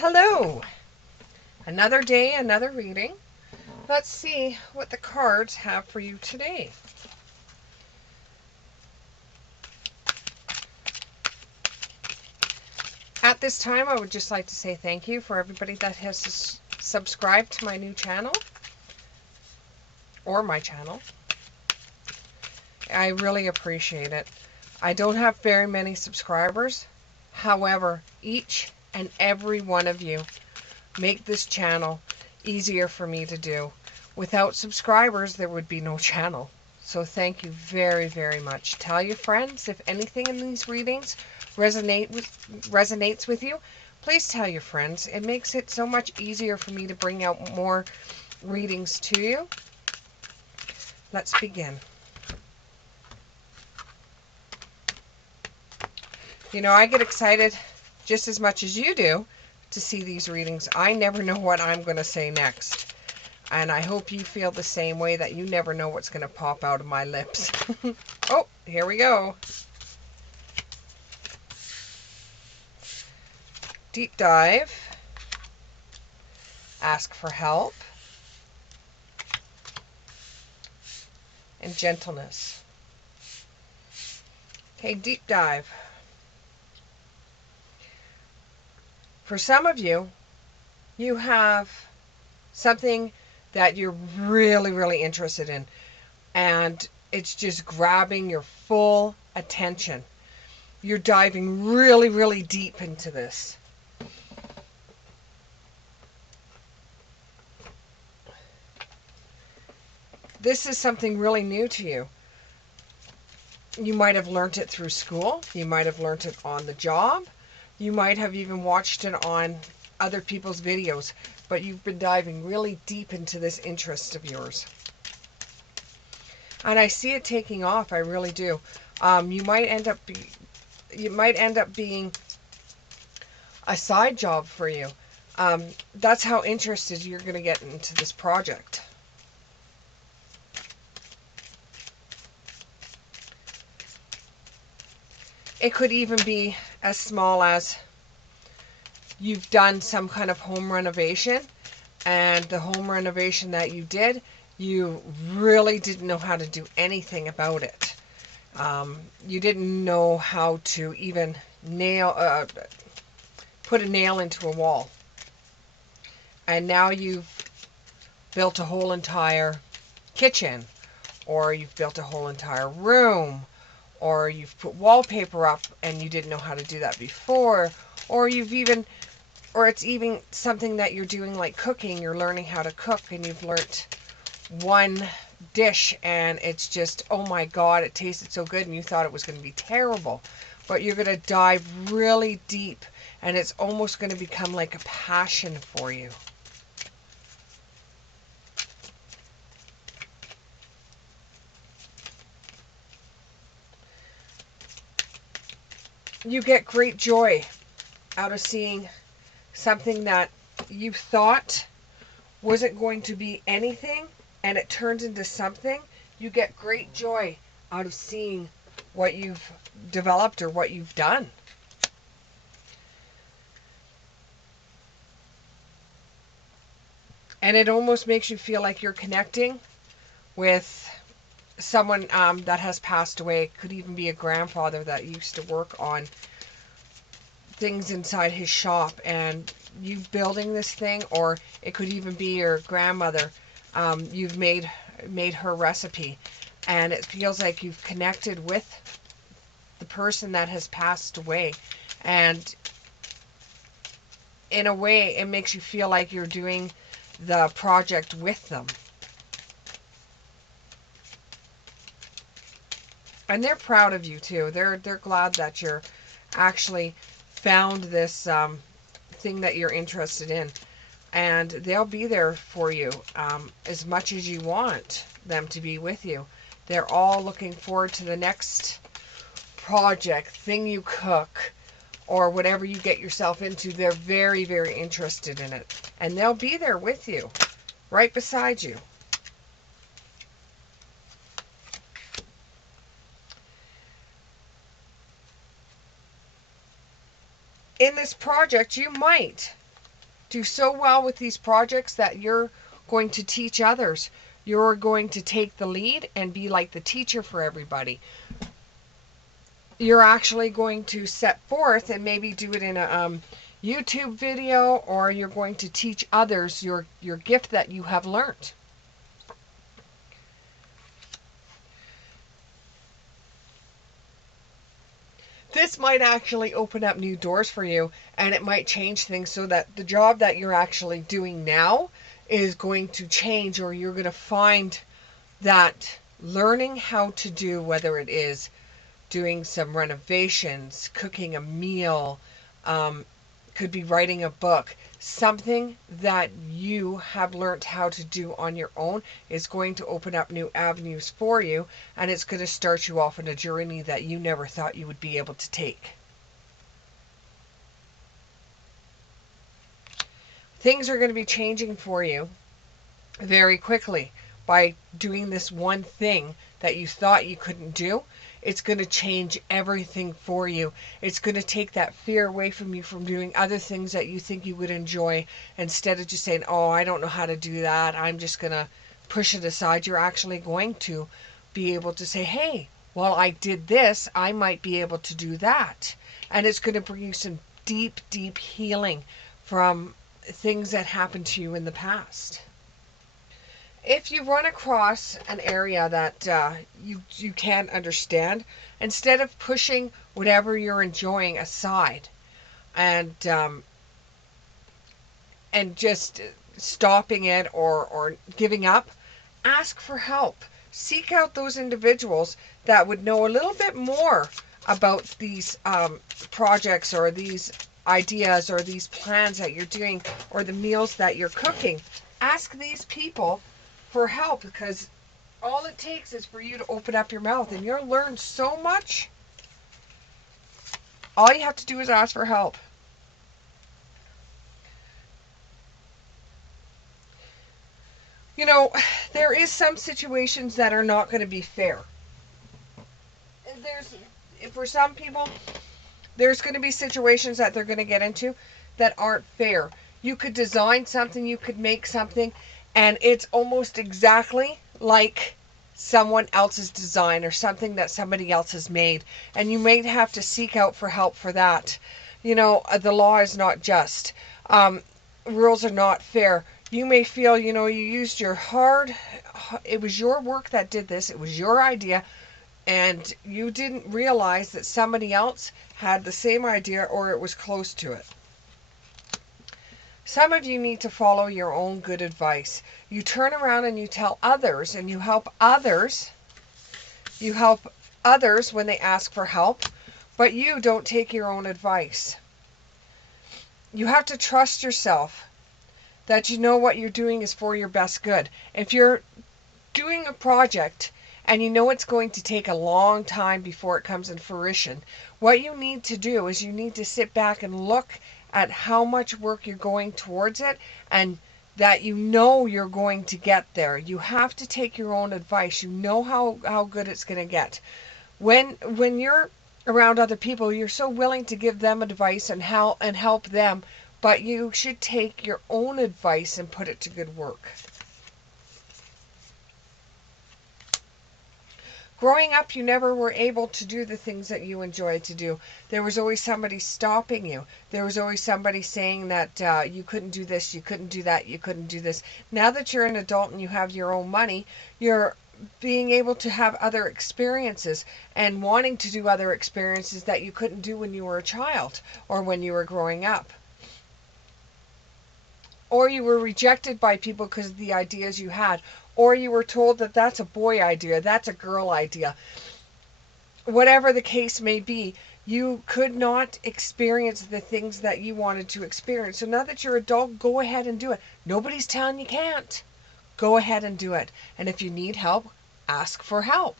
Hello! Another day, another reading. Let's see what the cards have for you today. At this time, I would just like to say thank you for everybody that has subscribed to my new channel, or my channel. I really appreciate it. I don't have very many subscribers. However, each and every one of you make this channel easier for me to do. Without subscribers, there would be no channel. So thank you very, very much. Tell your friends if anything in these readings resonates with you. Please tell your friends. It makes it so much easier for me to bring out more readings to you. Let's begin. You know, I get excited just as much as you do to see these readings. I never know what I'm going to say next. And I hope you feel the same way, that you never know what's going to pop out of my lips. Oh, here we go. Deep dive. Ask for help. And gentleness. Okay, deep dive. For some of you, you have something that you're really, really interested in. And it's just grabbing your full attention. You're diving really, really deep into this. This is something really new to you. You might have learned it through school. You might have learned it on the job. You might have even watched it on other people's videos. But you've been diving really deep into this interest of yours. And I see it taking off. I really do. You might end up being a side job for you. That's how interested you're going to get into this project. It could even be as small as you've done some kind of home renovation, and the home renovation that you did, you really didn't know how to do anything about it. You didn't know how to even put a nail into a wall. And now you've built a whole entire kitchen, or you've built a whole entire room, or you've put wallpaper up and you didn't know how to do that before, or it's even something that you're doing like cooking. You're learning how to cook, and you've learned one dish and it's just, oh my God, it tasted so good, and you thought it was going to be terrible. But you're going to dive really deep, and it's almost going to become like a passion for you. You get great joy out of seeing something that you thought wasn't going to be anything, and it turns into something. You get great joy out of seeing what you've developed or what you've done. And it almost makes you feel like you're connecting with someone that has passed away. It could even be a grandfather that used to work on things inside his shop, and you building this thing, or it could even be your grandmother. You've made her recipe, and it feels like you've connected with the person that has passed away, and in a way it makes you feel like you're doing the project with them. And they're proud of you too. They're glad that you're actually found this thing that you're interested in, and they'll be there for you as much as you want them to be with you. They're all looking forward to the next project, thing you cook, or whatever you get yourself into. They're very, very interested in it, and they'll be there with you, right beside you. In this project, you might do so well with these projects that you're going to teach others. You're going to take the lead and be like the teacher for everybody. You're actually going to set forth and maybe do it in a YouTube video, or you're going to teach others your gift that you have learned. This might actually open up new doors for you, and it might change things so that the job that you're actually doing now is going to change, or you're going to find that learning how to do, whether it is doing some renovations, cooking a meal, could be writing a book, something that you have learned how to do on your own is going to open up new avenues for you, and it's going to start you off on a journey that you never thought you would be able to take. Things are going to be changing for you very quickly by doing this one thing that you thought you couldn't do. It's going to change everything for you. It's going to take that fear away from you from doing other things that you think you would enjoy, instead of just saying, oh, I don't know how to do that, I'm just going to push it aside. You're actually going to be able to say, hey, while I did this, I might be able to do that. And it's going to bring you some deep, deep healing from things that happened to you in the past. If you run across an area that you can't understand, instead of pushing whatever you're enjoying aside and just stopping it or giving up, ask for help. Seek out those individuals that would know a little bit more about these projects or these ideas or these plans that you're doing or the meals that you're cooking. Ask these people for help, because all it takes is for you to open up your mouth and you'll learn so much. All you have to do is ask for help. You know, there is some situations that are not going to be fair. For some people, there's going to be situations that they're going to get into that aren't fair. You could design something, you could make something, and it's almost exactly like someone else's design or something that somebody else has made, and you may have to seek out for help for that. You know, the law is not just. Rules are not fair. You may feel, you know, you used your it was your work that did this, it was your idea, and you didn't realize that somebody else had the same idea or it was close to it. Some of you need to follow your own good advice. You turn around and you tell others, and you help others. You help others when they ask for help, but you don't take your own advice. You have to trust yourself that you know what you're doing is for your best good. If you're doing a project and you know it's going to take a long time before it comes in fruition, what you need to do is you need to sit back and look at how much work you're going towards it, and that you know you're going to get there. You have to take your own advice. You know how good it's going to get. When you're around other people, you're so willing to give them advice and help them, but you should take your own advice and put it to good work. Growing up, you never were able to do the things that you enjoyed to do. There was always somebody stopping you. There was always somebody saying that you couldn't do this, you couldn't do that, you couldn't do this. Now that you're an adult and you have your own money, you're being able to have other experiences and wanting to do other experiences that you couldn't do when you were a child or when you were growing up. Or you were rejected by people because of the ideas you had, or you were told that that's a boy idea, that's a girl idea. Whatever the case may be, you could not experience the things that you wanted to experience. So now that you're adult, go ahead and do it. Nobody's telling you can't. Go ahead and do it. And if you need help, ask for help.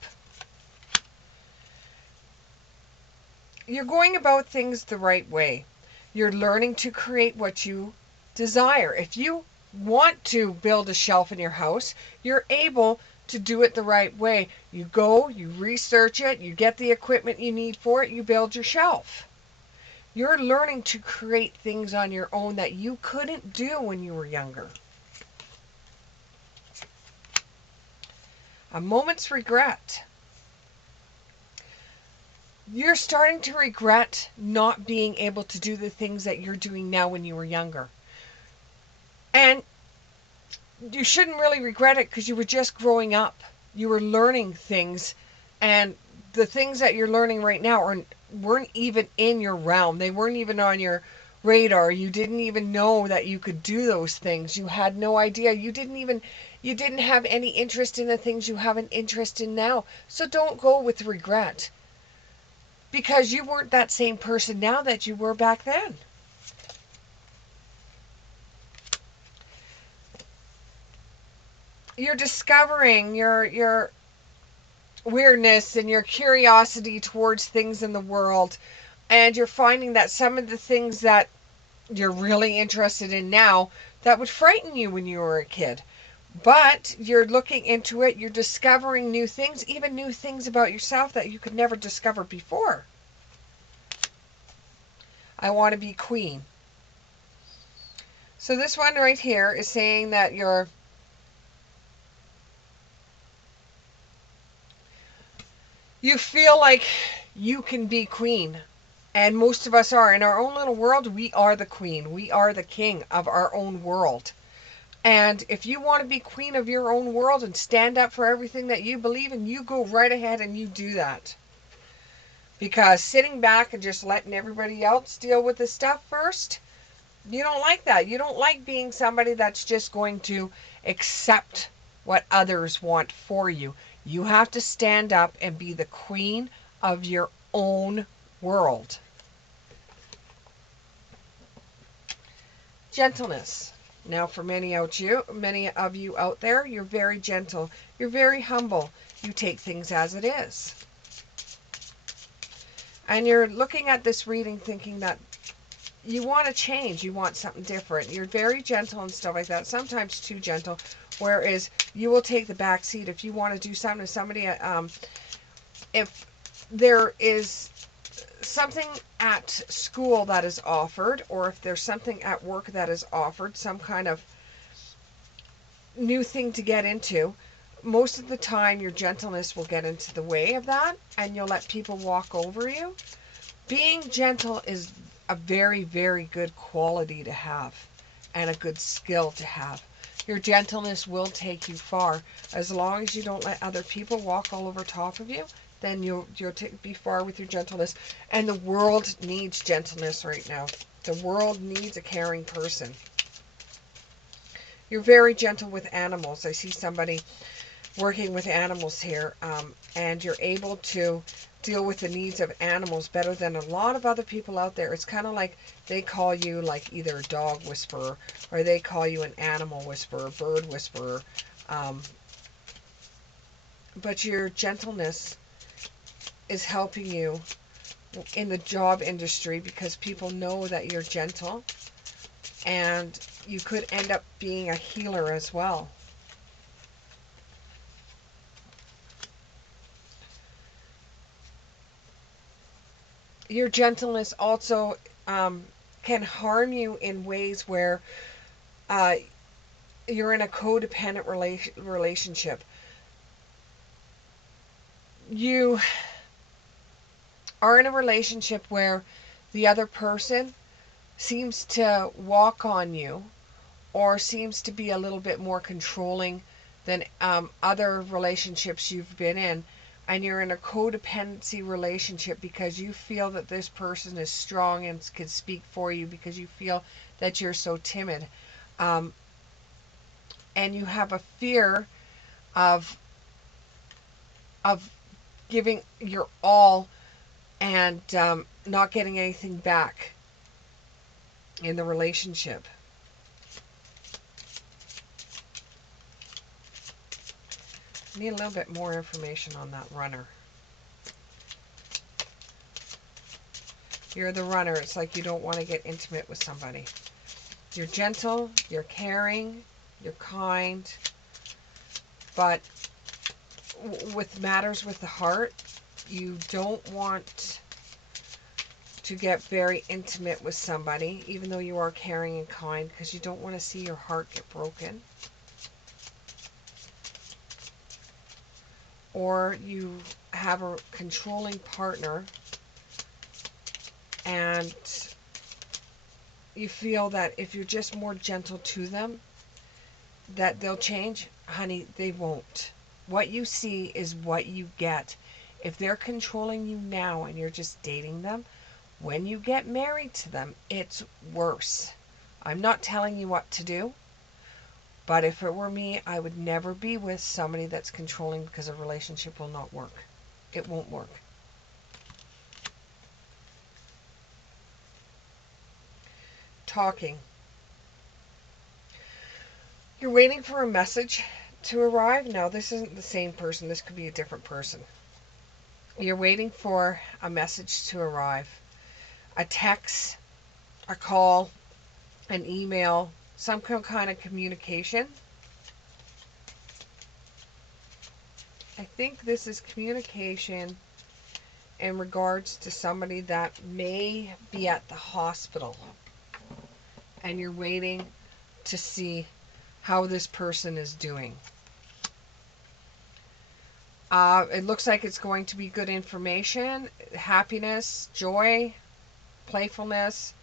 You're going about things the right way. You're learning to create what you desire. If you want to build a shelf in your house, you're able to do it the right way. You go, you research it, you get the equipment you need for it, you build your shelf. You're learning to create things on your own that you couldn't do when you were younger. A moment's regret. You're starting to regret not being able to do the things that you're doing now when you were younger. And you shouldn't really regret it because you were just growing up. You were learning things, and the things that you're learning right now weren't even in your realm. They weren't even on your radar. You didn't even know that you could do those things. You had no idea. You didn't have any interest in the things you have an interest in now. So don't go with regret, because you weren't that same person now that you were back then. You're discovering your weirdness and your curiosity towards things in the world, and you're finding that some of the things that you're really interested in now that would frighten you when you were a kid. But you're looking into it, you're discovering new things, even new things about yourself that you could never discover before. I want to be queen. So this one right here is saying that you feel like you can be queen. And most of us are. In our own little world, we are the queen. We are the king of our own world. And if you want to be queen of your own world and stand up for everything that you believe in, you go right ahead and you do that. Because sitting back and just letting everybody else deal with the stuff first, you don't like that. You don't like being somebody that's just going to accept what others want for you. You have to stand up and be the queen of your own world. Gentleness. Now, for many of you out there, you're very gentle. You're very humble. You take things as it is. And you're looking at this reading thinking that you want to change. You want something different. You're very gentle and stuff like that. Sometimes too gentle. Whereas you will take the back seat if you want to do something to somebody. If there is something at school that is offered, or if there's something at work that is offered, some kind of new thing to get into, most of the time your gentleness will get into the way of that and you'll let people walk over you. Being gentle is a very, very good quality to have and a good skill to have. Your gentleness will take you far. As long as you don't let other people walk all over top of you, then you'll be far with your gentleness. And the world needs gentleness right now. The world needs a caring person. You're very gentle with animals. I see somebody working with animals here, and you're able to deal with the needs of animals better than a lot of other people out there. It's kind of like they call you like either a dog whisperer, or they call you an animal whisperer, bird whisperer. But your gentleness is helping you in the job industry because people know that you're gentle, and you could end up being a healer as well. Your gentleness also can harm you in ways where uh, you're in a codependent relationship. You are in a relationship where the other person seems to walk on you or seems to be a little bit more controlling than other relationships you've been in, and you're in a codependency relationship because you feel that this person is strong and can speak for you because you feel that you're so timid, and you have a fear of of giving your all and not getting anything back in the relationship. I need a little bit more information on that runner. You're the runner. It's like you don't want to get intimate with somebody. You're gentle, you're caring, you're kind, but with matters with the heart, you don't want to get very intimate with somebody, even though you are caring and kind, because you don't want to see your heart get broken. Or you have a controlling partner and you feel that if you're just more gentle to them, that they'll change. Honey, they won't. What you see is what you get. If they're controlling you now and you're just dating them, when you get married to them, it's worse. I'm not telling you what to do, but if it were me, I would never be with somebody that's controlling, because a relationship will not work. It won't work. Talking. You're waiting for a message to arrive. Now, this isn't the same person. This could be a different person. You're waiting for a message to arrive. A text, a call, an email, some kind of communication. I think this is communication in regards to somebody that may be at the hospital, and you're waiting to see how this person is doing. It looks like it's going to be good information, happiness, joy, playfulness,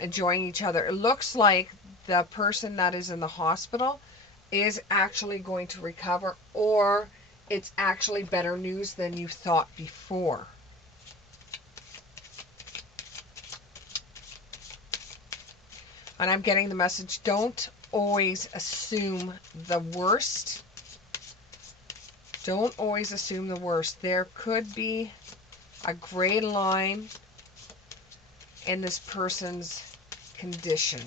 enjoying each other. It looks like the person that is in the hospital is actually going to recover, or it's actually better news than you thought before. And I'm getting the message, don't always assume the worst. Don't always assume the worst. There could be a gray line in this person's condition.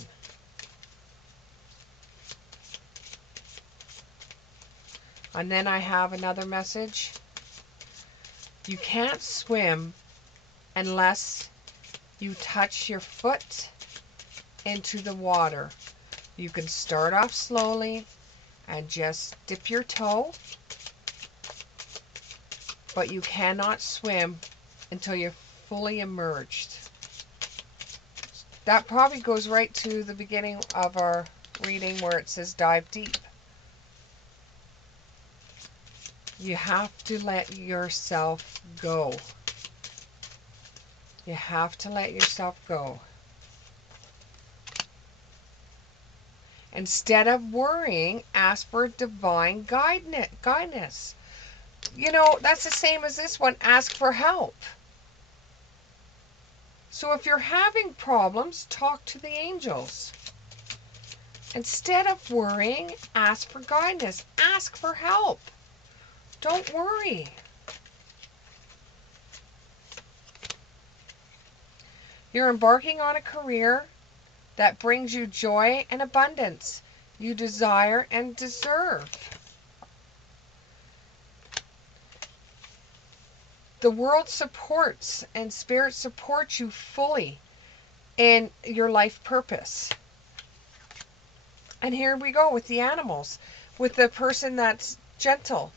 And then I have another message. You can't swim unless you touch your foot into the water. You can start off slowly and just dip your toe, but you cannot swim until you're fully immersed. That probably goes right to the beginning of our reading where it says dive deep. You have to let yourself go. You have to let yourself go. Instead of worrying, ask for divine guidance. You know, that's the same as this one. Ask for help. So if you're having problems, talk to the angels. Instead of worrying, ask for guidance. Ask for help. Don't worry. You're embarking on a career that brings you joy and abundance you desire and deserve. The world supports and spirit supports you fully in your life purpose. And here we go with the animals, with the person that's gentle.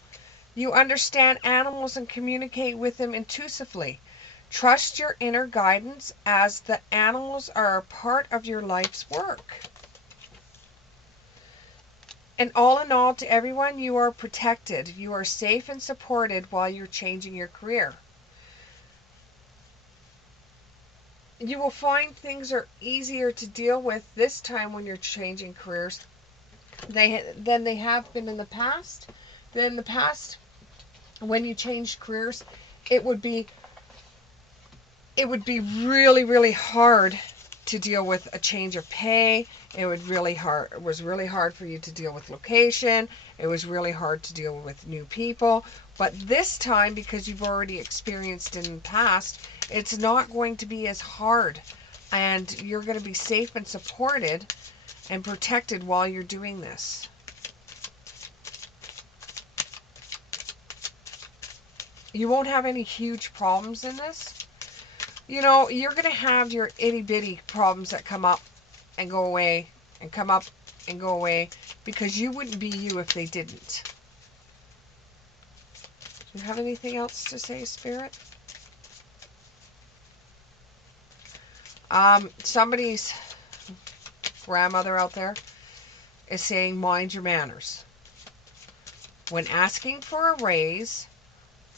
You understand animals and communicate with them intuitively. Trust your inner guidance, as the animals are a part of your life's work. And all in all, to everyone, you are protected. You are safe and supported while you're changing your career. You will find things are easier to deal with this time when you're changing careers than they have been in the past. Then in the past, when you changed careers, it would be really, really hard to deal with a change of pay. It was really hard for you to deal with location. It was really hard to deal with new people. But this time, because you've already experienced in the past, it's not going to be as hard. And you're going to be safe and supported and protected while you're doing this. You won't have any huge problems in this. You know, you're going to have your itty-bitty problems that come up and go away, and come up and go away, because you wouldn't be you if they didn't. Do you have anything else to say, Spirit? Somebody's grandmother out there is saying, mind your manners. When asking for a raise,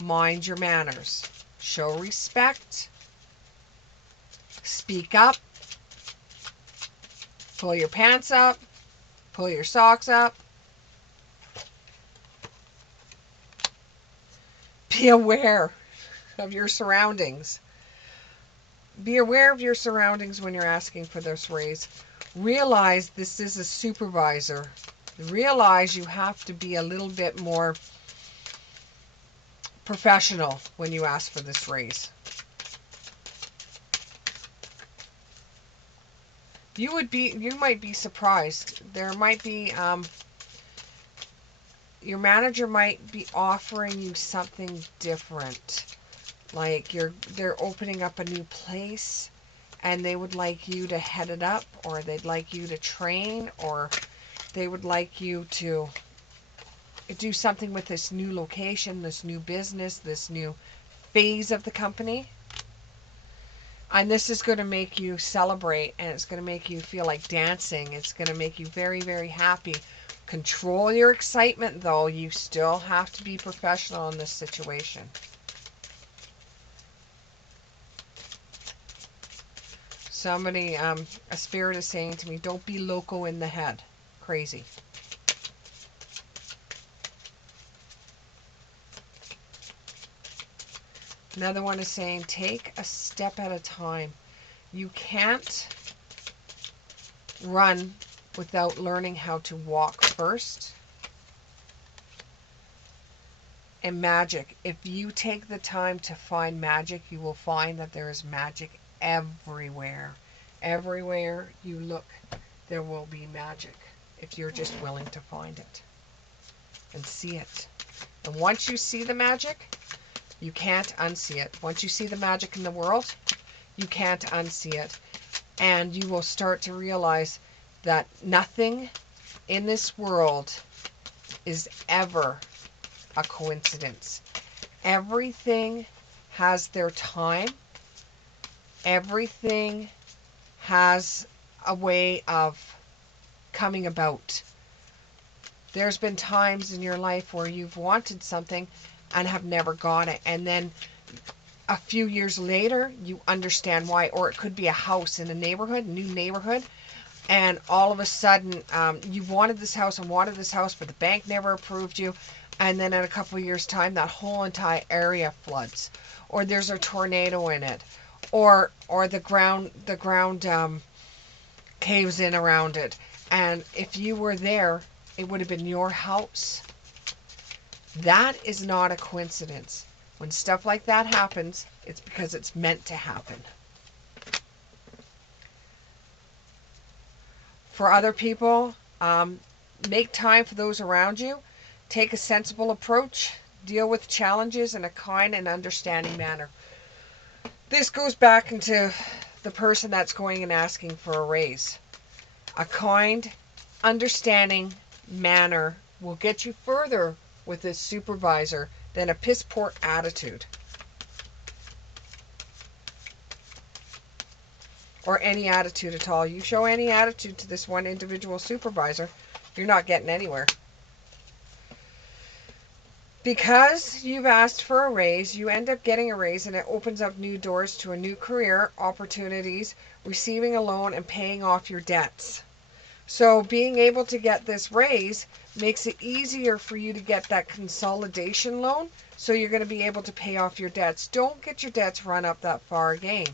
mind your manners. Show respect. Speak up. Pull your pants up. Pull your socks up. Be aware of your surroundings. Be aware of your surroundings when you're asking for this raise. Realize this is a supervisor. Realize you have to be a little bit more professional when you ask for this raise. You might be surprised. There might be, your manager might be offering you something different. Like they're opening up a new place and they would like you to head it up, or they'd like you to train, or they would like you to do something with this new location, this new business, this new phase of the company. And this is going to make you celebrate, and it's going to make you feel like dancing. It's going to make you very, very happy. Control your excitement, though. You still have to be professional in this situation. Somebody, a spirit is saying to me, don't be loco in the head. Crazy. Another one is saying, take a step at a time. You can't run without learning how to walk first. And magic. If you take the time to find magic, you will find that there is magic everywhere. Everywhere you look, there will be magic if you're just willing to find it and see it. And once you see the magic, you can't unsee it. Once you see the magic in the world, you can't unsee it. And you will start to realize that nothing in this world is ever a coincidence. Everything has their time. Everything has a way of coming about. There's been times in your life where you've wanted something and have never got it, and then a few years later you understand why. Or it could be a house in a neighborhood, a new neighborhood, and all of a sudden you wanted this house and wanted this house, but the bank never approved you, and then in a couple of years time that whole entire area floods, or there's a tornado in it, or the ground caves in around it, and if you were there, it would have been your house. That is not a coincidence. When stuff like that happens, it's because it's meant to happen. For other people, make time for those around you. Take a sensible approach. Deal with challenges in a kind and understanding manner. This goes back into the person that's going and asking for a raise. A kind, understanding manner will get you further with this supervisor than a piss poor attitude. Or any attitude at all. You show any attitude to this one individual supervisor, you're not getting anywhere. Because you've asked for a raise, you end up getting a raise, and it opens up new doors to a new career, opportunities, receiving a loan, and paying off your debts. So being able to get this raise makes it easier for you to get that consolidation loan, so you're going to be able to pay off your debts. Don't get your debts run up that far again.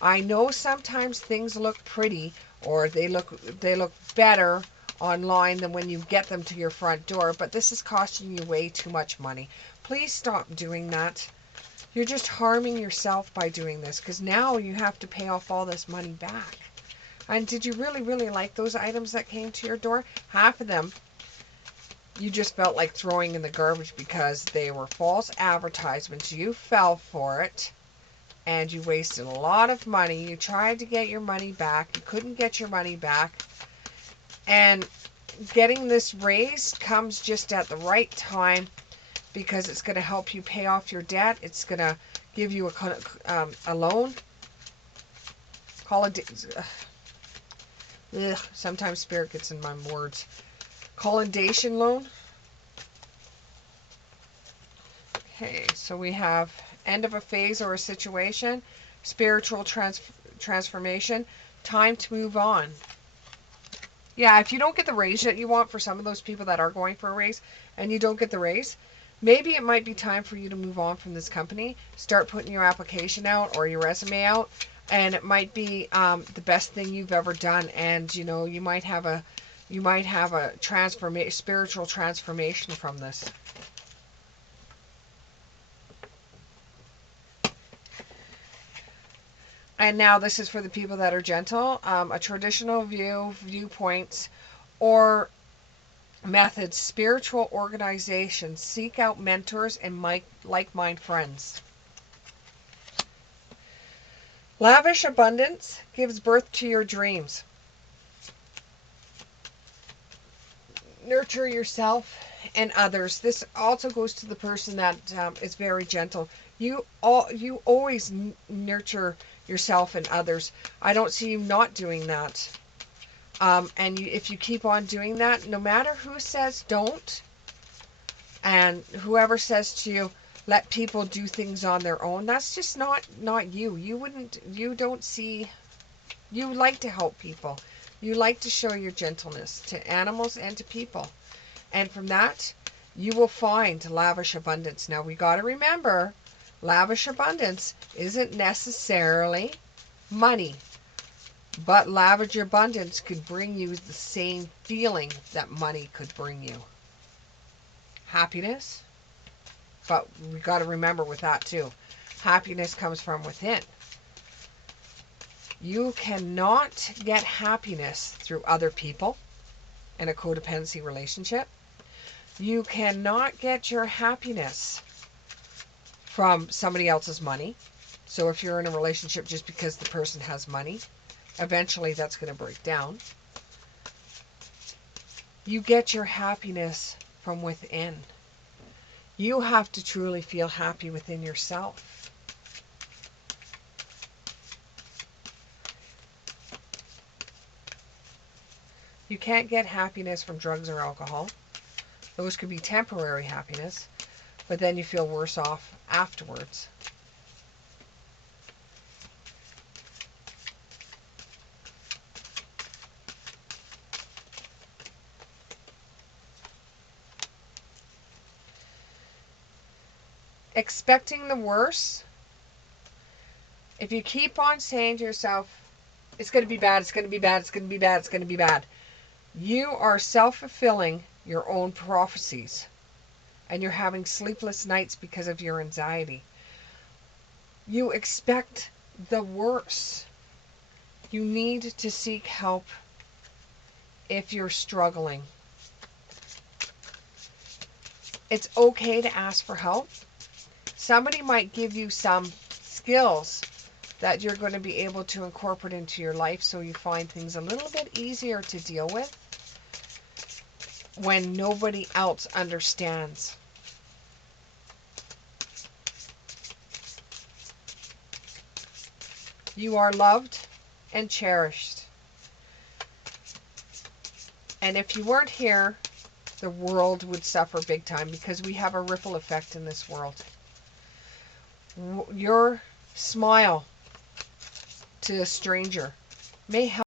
I know sometimes things look pretty, or they look better online than when you get them to your front door, but this is costing you way too much money. Please stop doing that. You're just harming yourself by doing this, because now you have to pay off all this money back. And did you really, really like those items that came to your door? Half of them you just felt like throwing in the garbage because they were false advertisements. You fell for it, and you wasted a lot of money. You tried to get your money back. You couldn't get your money back. And getting this raise comes just at the right time, because it's going to help you pay off your debt. It's going to give you a loan, Sometimes spirit gets in my words. Collidation loan. Okay, so we have end of a phase or a situation, spiritual transformation, time to move on. Yeah, if you don't get the raise that you want, for some of those people that are going for a raise and you don't get the raise, maybe it might be time for you to move on from this company, start putting your application out or your resume out, and it might be the best thing you've ever done. And you know, you might have a spiritual transformation from this. And now this is for the people that are gentle. A traditional viewpoints, or methods, spiritual organizations. Seek out mentors and like-minded friends. Lavish abundance gives birth to your dreams. Nurture yourself and others. This also goes to the person that is very gentle. You always nurture yourself and others. I don't see you not doing that. And if you keep on doing that, no matter who says don't, and whoever says to you, let people do things on their own, that's just not you. You don't see, you like to help people. You like to show your gentleness to animals and to people. And from that, you will find lavish abundance. Now, we got to remember, lavish abundance isn't necessarily money. But lavish abundance could bring you the same feeling that money could bring you. Happiness. But we got to remember with that too, happiness comes from within. You cannot get happiness through other people in a codependency relationship. You cannot get your happiness from somebody else's money. So if you're in a relationship just because the person has money, eventually that's going to break down. You get your happiness from within. You have to truly feel happy within yourself. You can't get happiness from drugs or alcohol. Those could be temporary happiness, but then you feel worse off afterwards. Expecting the worst. If you keep on saying to yourself, it's going to be bad, it's going to be bad, it's going to be bad, it's going to be bad, you are self-fulfilling your own prophecies. And you're having sleepless nights because of your anxiety. You expect the worst. You need to seek help if you're struggling. It's okay to ask for help. Somebody might give you some skills that you're going to be able to incorporate into your life so you find things a little bit easier to deal with when nobody else understands. You are loved and cherished. And if you weren't here, the world would suffer big time, because we have a ripple effect in this world. Your smile to a stranger may help